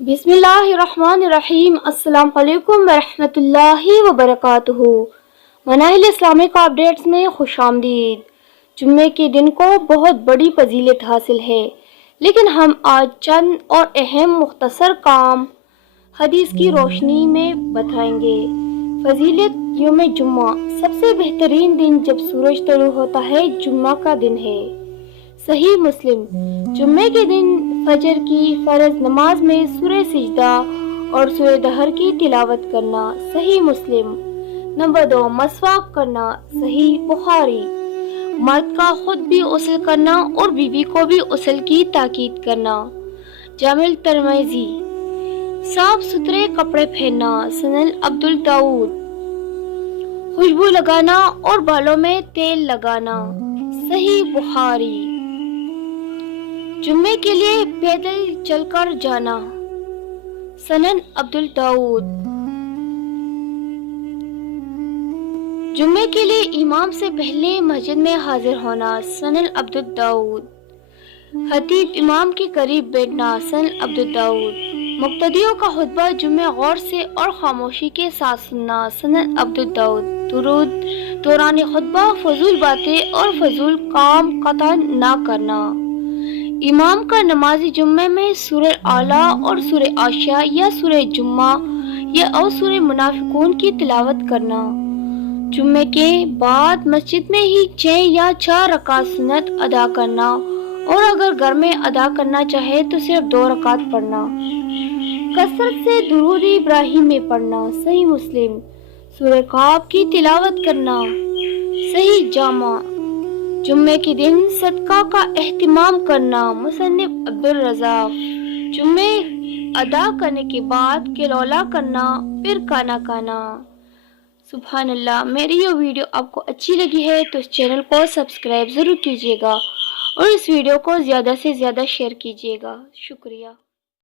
बिस्मिल्लाहिर्रहमानिर्रहीम। अस्सलाम वालेकुम वरहमतुल्लाहि वबरकातुहू। मनाहिल इस्लामिक अपडेट्स में खुशामदीद। जुम्मे के दिन को बहुत बड़ी फजीलत हासिल है, लेकिन हम आज चंद और अहम मुख्तसर काम हदीस की रोशनी में बताएंगे। फजीलत यौम जुम्मा, सबसे बेहतरीन दिन जब सूरज तुलू होता है जुम्मा का दिन है। सही मुस्लिम, जुम्मे के दिन फजर की फर्ज नमाज में सूरह सिजदा और सूरह दहर की तिलावत करना। सही मुस्लिम। नंबर 2, मसवाक करना। सही बुखारी। मर्द का खुद भी उसल करना और बीवी को भी उसल की ताकीद करना। जामिल तिरमिज़ी। साफ सुथरे कपड़े पहनना। सुनन अब्दुल दाऊद। खुशबू लगाना और बालों में तेल लगाना। सही बुखारी। जुम्मे के लिए पैदल चलकर जाना। सनन अब्दुल दाऊद। जुम्मे के लिए इमाम से पहले मस्जिद में हाजिर होना। सनन अब्दुल दाऊद। खतीब इमाम के करीब बैठना। सनन अब्दुल दाऊद। मुक्तदियों का खुतबा जुम्मे गौर से और खामोशी के साथ सुनना। सनन अब्दुल दाऊद। दुरूद दौरान खुतबा फजूल बातें और फजूल काम कतई ना करना। इमाम का नमाजी जुम्मे में सूरह आला और सूरह आशिया या सूरह जुम्मा या और सूरह मुनाफिकून की तिलावत करना। जुम्मे के बाद मस्जिद में ही 6 या 4 रकात सुन्नत अदा करना, और अगर घर में अदा करना चाहे तो सिर्फ 2 रकात पढ़ना। कसरत से दुरूद इब्राहिम में पढ़ना। सही मुस्लिम। सूरह काफ की तिलावत करना। सही जामा। जुम्मे के दिन सदका का एहतिमाम करना। मुसन्निफ अब्दुल रज़ाक। जुम्मे अदा करने के बाद किलौला करना, फिर खाना खाना। सुभान अल्लाह। मेरी ये वीडियो आपको अच्छी लगी है तो इस चैनल को सब्सक्राइब ज़रूर कीजिएगा और इस वीडियो को ज़्यादा से ज़्यादा शेयर कीजिएगा। शुक्रिया।